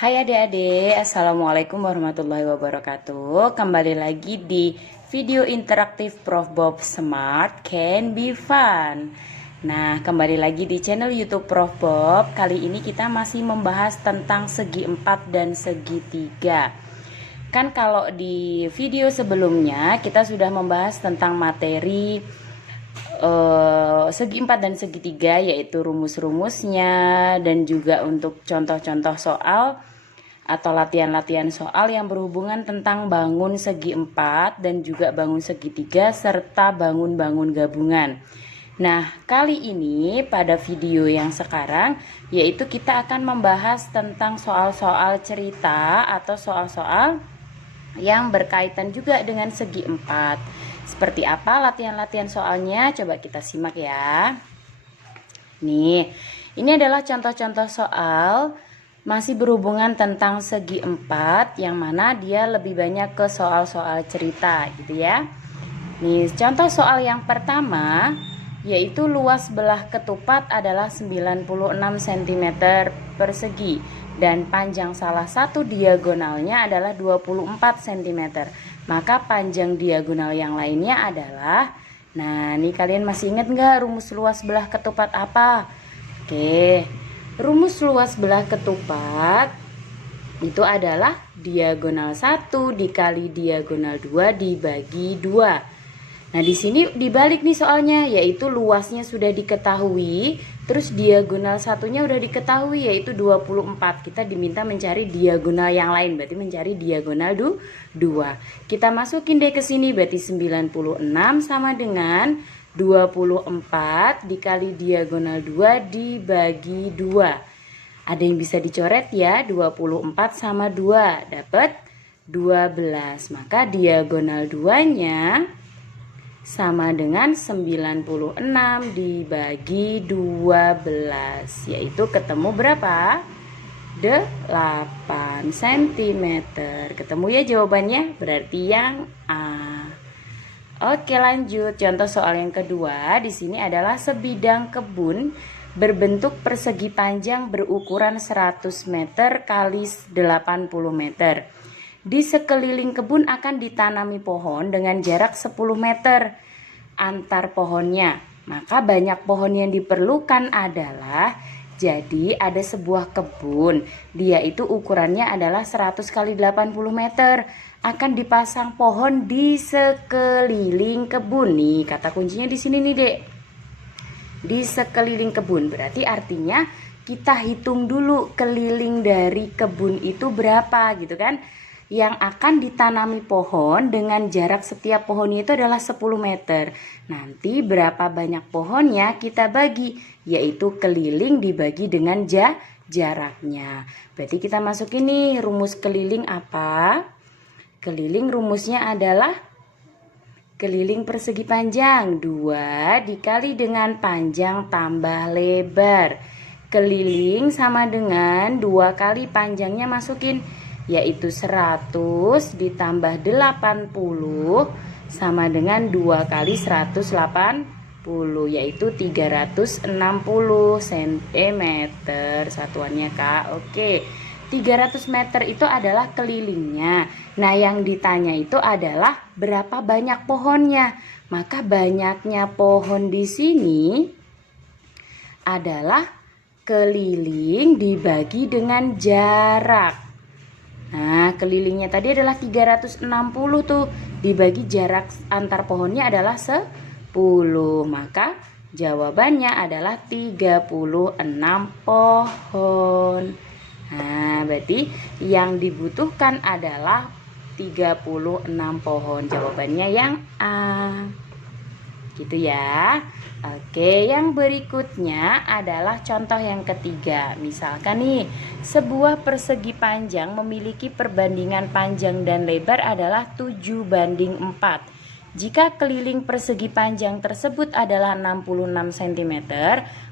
Hai adik-adik, Assalamualaikum warahmatullahi wabarakatuh. Kembali lagi di video interaktif Prof Bob Smart Can Be Fun. Nah, kembali lagi di channel YouTube Prof Bob. Kali ini kita masih membahas tentang segi 4 dan segi 3. Kan kalau di video sebelumnya kita sudah membahas tentang materi segi 4 dan segi 3, yaitu rumus-rumusnya dan juga untuk contoh-contoh soal atau latihan-latihan soal yang berhubungan tentang bangun segi 4 dan juga bangun segi 3 serta bangun-bangun gabungan. Nah, kali ini pada video yang sekarang yaitu kita akan membahas tentang soal-soal cerita atau soal-soal yang berkaitan juga dengan segi 4. Seperti apa latihan-latihan soalnya? Coba kita simak ya. Nih, ini adalah contoh-contoh soal masih berhubungan tentang segi 4, yang mana dia lebih banyak ke soal-soal cerita gitu ya. Nih, contoh soal yang pertama yaitu luas belah ketupat adalah 96 cm persegi dan panjang salah satu diagonalnya adalah 24 cm. Maka panjang diagonal yang lainnya adalah, nah ini kalian masih ingat nggak rumus luas belah ketupat apa? Oke, rumus luas belah ketupat itu adalah diagonal 1 dikali diagonal 2 dibagi 2. Nah, di sini dibalik nih soalnya, yaitu luasnya sudah diketahui, terus diagonal satunya udah diketahui yaitu 24. Kita diminta mencari diagonal yang lain, berarti mencari diagonal 2. Kita masukin deh ke sini, berarti 96 sama dengan 24 dikali diagonal 2 dibagi 2. Ada yang bisa dicoret ya, 24 sama 2 dapat 12. Maka diagonal 2-nya sama dengan 96 dibagi 12, yaitu ketemu berapa? 8 cm. Ketemu ya jawabannya, berarti yang A. Oke, lanjut. Contoh soal yang kedua di sini adalah sebidang kebun berbentuk persegi panjang berukuran 100 meter kali 80 meter. Di sekeliling kebun akan ditanami pohon dengan jarak 10 meter antar pohonnya. Maka banyak pohon yang diperlukan adalah, jadi ada sebuah kebun, dia itu ukurannya adalah 100 kali 80 meter. Akan dipasang pohon di sekeliling kebun. Nih, kata kuncinya di sini nih, Dek. Di sekeliling kebun. Berarti artinya kita hitung dulu keliling dari kebun itu berapa gitu kan? Yang akan ditanami pohon dengan jarak setiap pohonnya itu adalah 10 meter. Nanti berapa banyak pohonnya kita bagi, yaitu keliling dibagi dengan jaraknya. Berarti kita masuk ini rumus keliling apa? Keliling rumusnya adalah keliling persegi panjang 2 dikali dengan panjang tambah lebar. Keliling sama dengan 2 kali panjangnya masukin, yaitu 100 ditambah 80 sama dengan 2 kali 180, yaitu 360 cm satuannya, Kak. Oke, 300 meter itu adalah kelilingnya. Nah, yang ditanya itu adalah berapa banyak pohonnya. Maka banyaknya pohon di sini adalah keliling dibagi dengan jarak. Nah, kelilingnya tadi adalah 360 tuh, dibagi jarak antar pohonnya adalah 10. Maka jawabannya adalah 36 pohon. Nah, berarti yang dibutuhkan adalah 36 pohon. Jawabannya yang A. Gitu ya. Oke, yang berikutnya adalah contoh yang ketiga. Misalkan nih, sebuah persegi panjang memiliki perbandingan panjang dan lebar adalah 7:4. Jika keliling persegi panjang tersebut adalah 66 cm,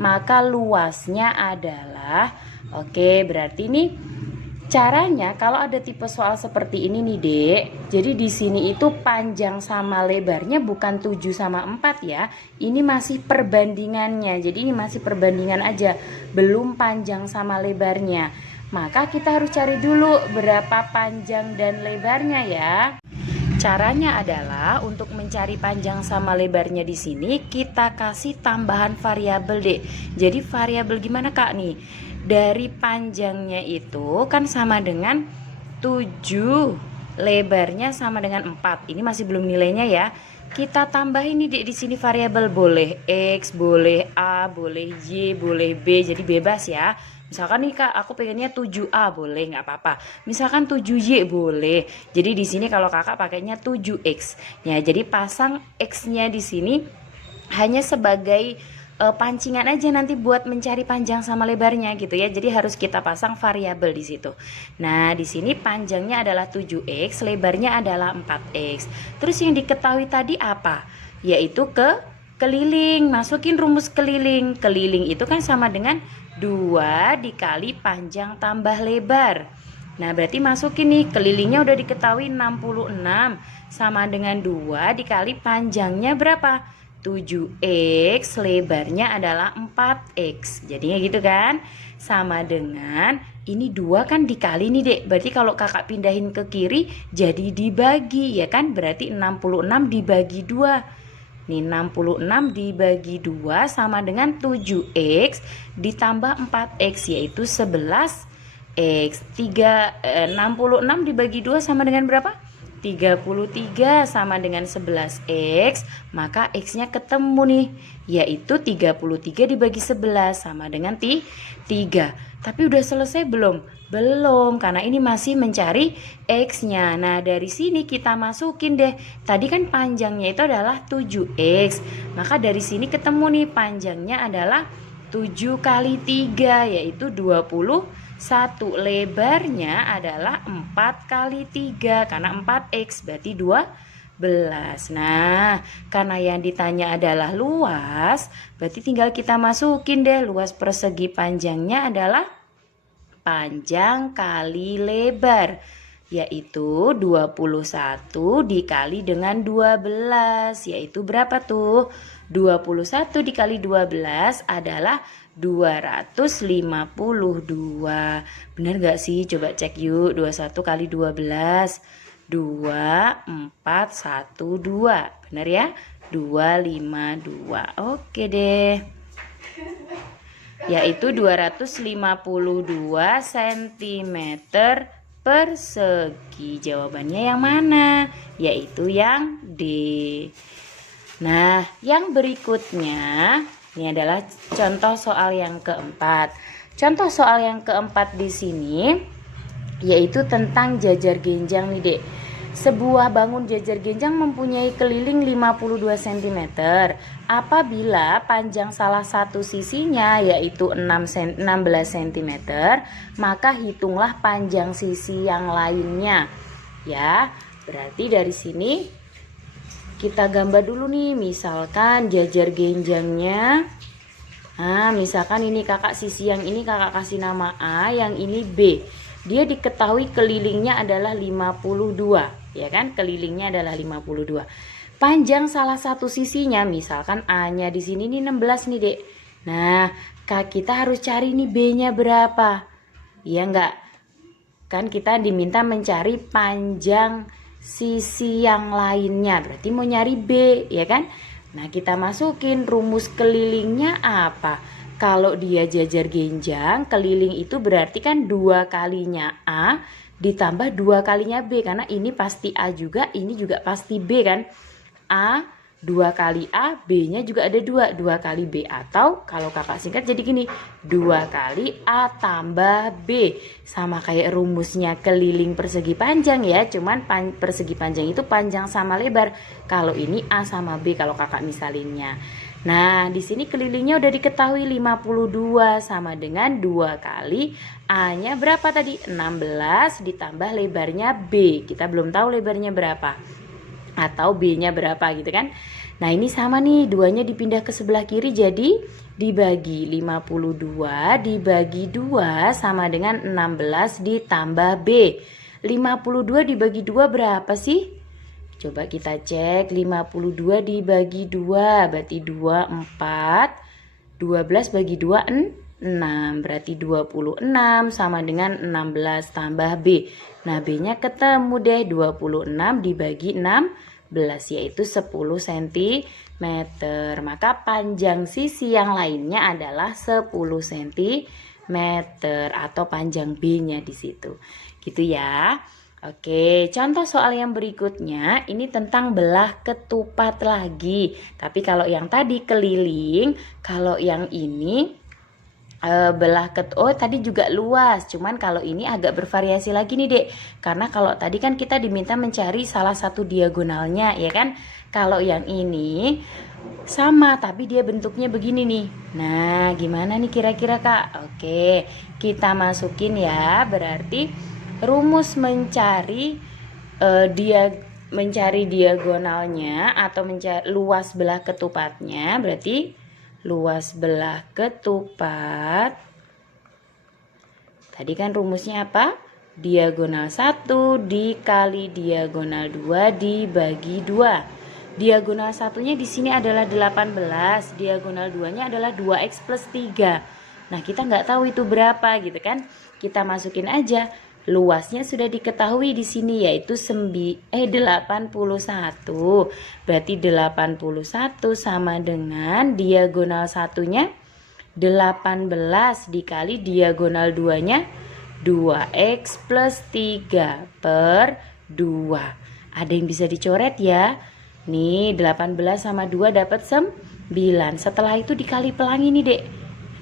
maka luasnya adalah, oke, berarti ini caranya kalau ada tipe soal seperti ini nih, Dek. Jadi di sini itu panjang sama lebarnya bukan 7 sama 4 ya. Ini masih perbandingannya. Jadi ini masih perbandingan aja, belum panjang sama lebarnya. maka kita harus cari dulu berapa panjang dan lebarnya ya. Caranya adalah untuk mencari panjang sama lebarnya di sini kita kasih tambahan variabel deh. Jadi variabel gimana Kak nih? Dari panjangnya itu kan sama dengan 7, lebarnya sama dengan 4. Ini masih belum nilainya ya. Kita tambahin nih Dek di sini variabel, boleh X, boleh A, boleh Y, boleh B. Jadi bebas ya. Misalkan nih Kak, aku pengennya 7A, boleh, nggak apa-apa. Misalkan 7Y boleh. Jadi di sini kalau Kakak pakainya 7X. Ya, jadi pasang X-nya di sini hanya sebagai pancingan aja nanti buat mencari panjang sama lebarnya gitu ya. Jadi harus kita pasang variabel di situ. Nah, di sini panjangnya adalah 7x, lebarnya adalah 4x. Terus yang diketahui tadi apa? Yaitu keliling. Masukin rumus keliling. Keliling itu kan sama dengan 2 dikali panjang tambah lebar. Nah, berarti masukin nih, kelilingnya udah diketahui 66 sama dengan 2 dikali panjangnya berapa? 7x, lebarnya adalah 4x. Jadinya gitu kan? Sama dengan ini 2 kan dikali nih Dek. Berarti kalau Kakak pindahin ke kiri jadi dibagi ya kan? Berarti 66 dibagi 2. Nih 66 dibagi 2 sama dengan 7x ditambah 4x yaitu 11x. 66 dibagi 2 sama dengan berapa? 33 sama dengan 11x, maka x-nya ketemu nih, yaitu 33 dibagi 11 sama dengan 3. Tapi udah selesai belum? Belum, karena ini masih mencari x-nya. Nah, dari sini kita masukin deh. Tadi kan panjangnya itu adalah 7x, maka dari sini ketemu nih panjangnya adalah 7 kali 3, yaitu 21. Lebarnya adalah 4 kali 3 karena 4x berarti 12. Nah, karena yang ditanya adalah luas, berarti tinggal kita masukin deh luas persegi panjangnya adalah panjang kali lebar, yaitu 21 dikali dengan 12, yaitu berapa tuh? 21 dikali 12 adalah 252. Bener gak sih? Coba cek yuk. 21 kali 12 2412. Bener ya? 252. Oke deh. Yaitu 252 cm persegi. Jawabannya yang mana? Yaitu yang D. Nah, yang berikutnya ini adalah contoh soal yang keempat. Contoh soal yang keempat di sini yaitu tentang jajar genjang nih Dek. Sebuah bangun jajar genjang mempunyai keliling 52 cm. Apabila panjang salah satu sisinya yaitu 16 cm, maka hitunglah panjang sisi yang lainnya. Ya, berarti dari sini kita gambar dulu nih, misalkan jajar genjangnya. Nah, misalkan ini kakak sisi yang ini kakak kasih nama A, yang ini B. Dia diketahui kelilingnya adalah 52, ya kan? Kelilingnya adalah 52. Panjang salah satu sisinya, misalkan A-nya di sini nih 16 nih, Dek. Nah, kita harus cari nih B-nya berapa. Iya enggak? Kan kita diminta mencari panjang sisi yang lainnya, berarti mau nyari B, ya kan? Nah, kita masukin rumus kelilingnya apa? Kalau dia jajar genjang, keliling itu berarti kan 2 kalinya A ditambah 2 kalinya B, karena ini pasti A juga, ini juga pasti B kan? A 2 kali A, B-nya juga ada 2 kali B, atau kalau kakak singkat jadi gini, 2 kali A tambah B. Sama kayak rumusnya keliling persegi panjang ya, cuman persegi panjang itu panjang sama lebar. Kalau ini A sama B kalau kakak misalinnya. Nah, di sini kelilingnya udah diketahui 52 sama dengan 2 kali A-nya berapa tadi? 16 ditambah lebarnya B. Kita belum tahu lebarnya berapa atau B-nya berapa gitu kan. Nah, ini sama nih, 2-nya dipindah ke sebelah kiri jadi dibagi 52 dibagi 2 sama dengan 16 ditambah B. 52 dibagi 2 berapa sih? Coba kita cek, 52 dibagi 2 berarti 24. 12 bagi 2 6. Berarti 26 sama dengan 16 tambah B. Nah, B-nya ketemu deh, 26 dibagi 16 yaitu 10 cm. Maka panjang sisi yang lainnya adalah 10 cm atau panjang B-nya di situ. Gitu ya. Oke, contoh soal yang berikutnya ini tentang belah ketupat lagi. Tapi kalau yang tadi keliling, kalau yang ini tadi juga luas, cuman kalau ini agak bervariasi lagi nih Dek. Karena kalau tadi kan kita diminta mencari salah satu diagonalnya, ya kan? Kalau yang ini sama tapi dia bentuknya begini nih. Nah, gimana nih kira-kira Kak? Oke, kita masukin ya. Berarti rumus mencari diagonalnya atau mencari luas belah ketupatnya, berarti luas belah ketupat tadi kan rumusnya apa? Diagonal 1 dikali diagonal 2 dibagi 2. Diagonal satunya di sini adalah 18, diagonal 2-nya adalah 2x plus 3. Nah, kita nggak tahu itu berapa gitu kan? Kita masukin aja. Luasnya sudah diketahui di sini yaitu 81. Berarti 81 sama dengan diagonal satunya 18 dikali diagonal 2-nya 2x plus 3 per 2. Ada yang bisa dicoret ya? Nih 18 sama 2 dapat 9. Setelah itu dikali pelangi nih Dek.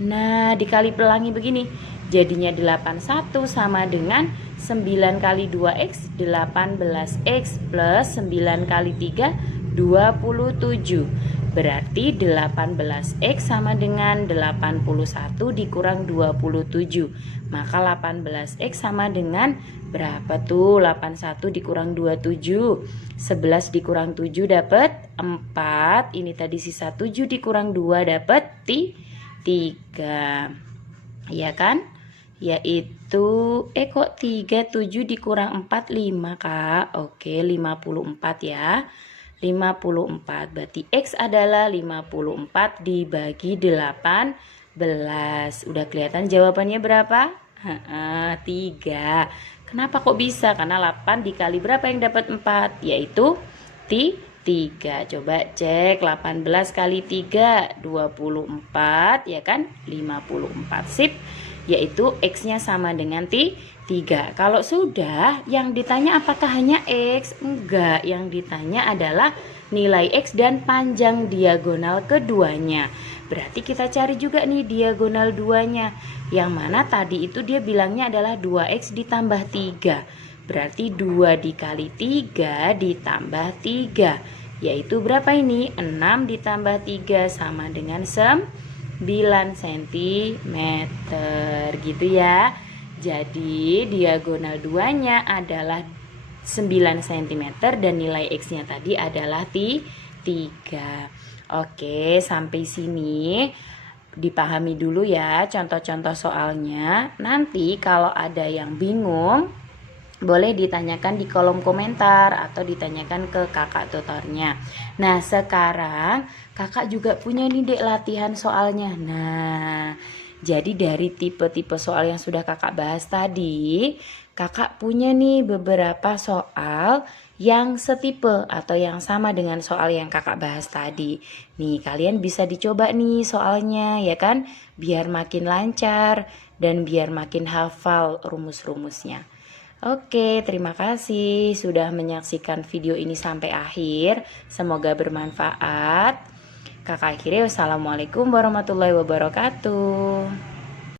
Nah dikali pelangi begini. Jadinya 81 sama dengan 9 kali 2x 18x plus 9 kali 3 27. Berarti 18x sama dengan 81 dikurang 27. Maka 18x sama dengan berapa tuh? 81 dikurang 27. 11 dikurang 7 dapat 4. Ini tadi sisa 7 dikurang 2 dapat 3. Iya kan? Yaitu kok 37 dikurang 4 5 Kak. Oke, 54 ya. 54 berarti X adalah 54 dibagi 18. Udah kelihatan jawabannya berapa? 3. Kenapa kok bisa? Karena 8 dikali berapa yang dapat 4? Yaitu 3. Coba cek 18 kali 3 24 ya kan? 54. Sip. Yaitu X-nya sama dengan 3. Kalau sudah, yang ditanya apakah hanya X? Enggak, yang ditanya adalah nilai X dan panjang diagonal keduanya. Berarti kita cari juga nih diagonal 2-nya. Yang mana tadi itu dia bilangnya adalah 2X ditambah 3. Berarti 2 dikali 3 ditambah 3. Yaitu berapa ini? 6 ditambah 3 sama dengan 9 cm gitu ya. Jadi diagonal 2-nya adalah 9 cm dan nilai X-nya tadi adalah 3. Oke, sampai sini dipahami dulu ya contoh-contoh soalnya. Nanti kalau ada yang bingung boleh ditanyakan di kolom komentar atau ditanyakan ke kakak tutornya. Nah sekarang kakak juga punya nih Dek latihan soalnya. Nah jadi dari tipe-tipe soal yang sudah kakak bahas tadi, kakak punya nih beberapa soal yang setipe atau yang sama dengan soal yang kakak bahas tadi. Nih kalian bisa dicoba nih soalnya ya kan, biar makin lancar dan biar makin hafal rumus-rumusnya. Oke, terima kasih sudah menyaksikan video ini sampai akhir. Semoga bermanfaat. Kakak akhiri, wassalamualaikum warahmatullahi wabarakatuh.